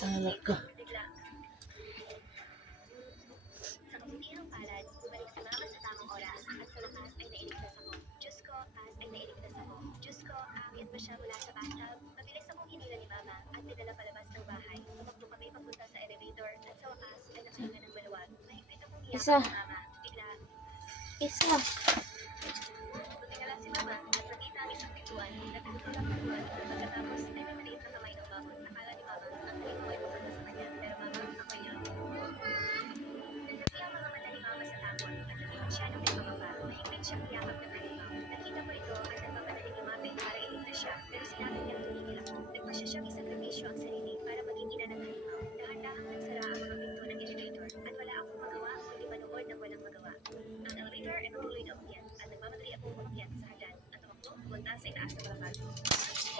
Anak ka. Sa kabutihang palad, bumalik si Mama sa tamang oras at sa wakas ay nailigtas ako. Diyos ko, ay nailigtas ako. Diyos ko, aakyat pa siya mula sa bathtub. Mabilis akong hinila ni Mama at dinala palabas ng bahay. Tumakbo kami papunta sa elevator at sa wakas ay nakahinga ng maluwag. Mahigpit akong Isa. hiyakap ni Mama. Bigla, Isa. tumingala si Mama at nakita ang isang pintuan. Nagtutulak ang pintuan at pagkatapos ay may maliit na kamay ng mamon. Akala ni Mama ang taling ko ay papunta sa kanya. Pero Mama, ako niya. Naglabi ang mga mata ni Mama sa takot at lumingon siya ng may pababa. Mahigpit siyang hiyakap ng halimaw. Nakita ko ito at nagpapadaling lumapit para iligtas siya. Pero sinabi niyang tumigil ako. Nagpasya siyang isakripisyo ang sarili para maging ina ng halimaw. Dahan-dahang nagsara ang mga pinto ng elevator at wala akong magawa kundi manood ng walang magawa. Ang elevator ay patuloy na umakyat at nagmamadali akong umakyat sa hagdan at tumakbo punta sa itaas na palapag.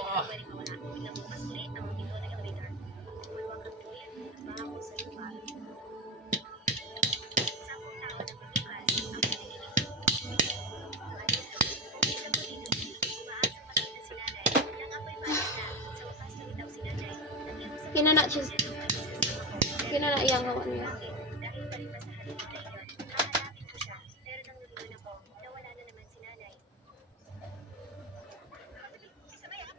Pwedeng mawala. Biglang bukas ulit ang mga pinto ng elevator. Maluwag ang tuloyan at bahako sa lupa. 10 tao na bukas ang pinilinig. Isang tuloy-tuloy, umaasang makita si nanay. Nang ako'y paalis na, sa wakas lumitaw si nanay. Nakiusap Kinana siya siya. ng pagkakasama. Kinana iyang gawa niya. Dahil pa rin pa sa halip na iyon, hahanapin ko siya. Pero nang lumingon ako, nawala na naman si nanay. Sabay ah!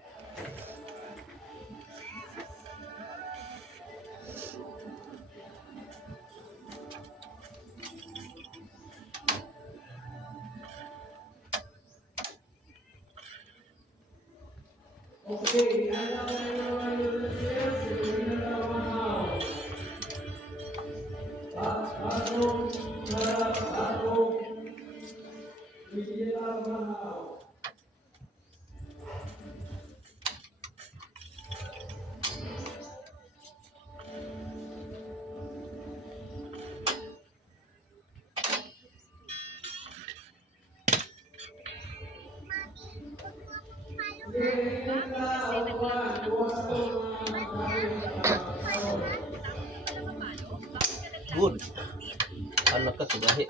Good. Anak ka, tugahi.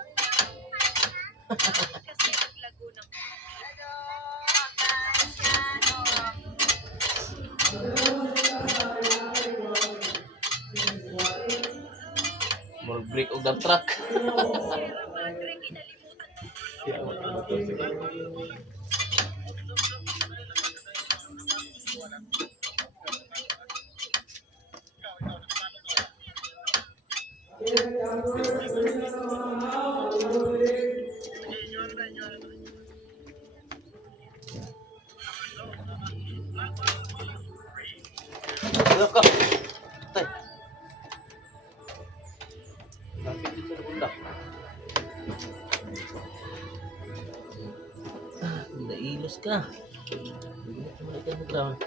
Kasi naglago ng More break of the truck. Sierra Madre, kinalimutan mo. Anak ka. Tay. Lapit dito sa bunda. Nailos ka. Hindi mo ikaw ground.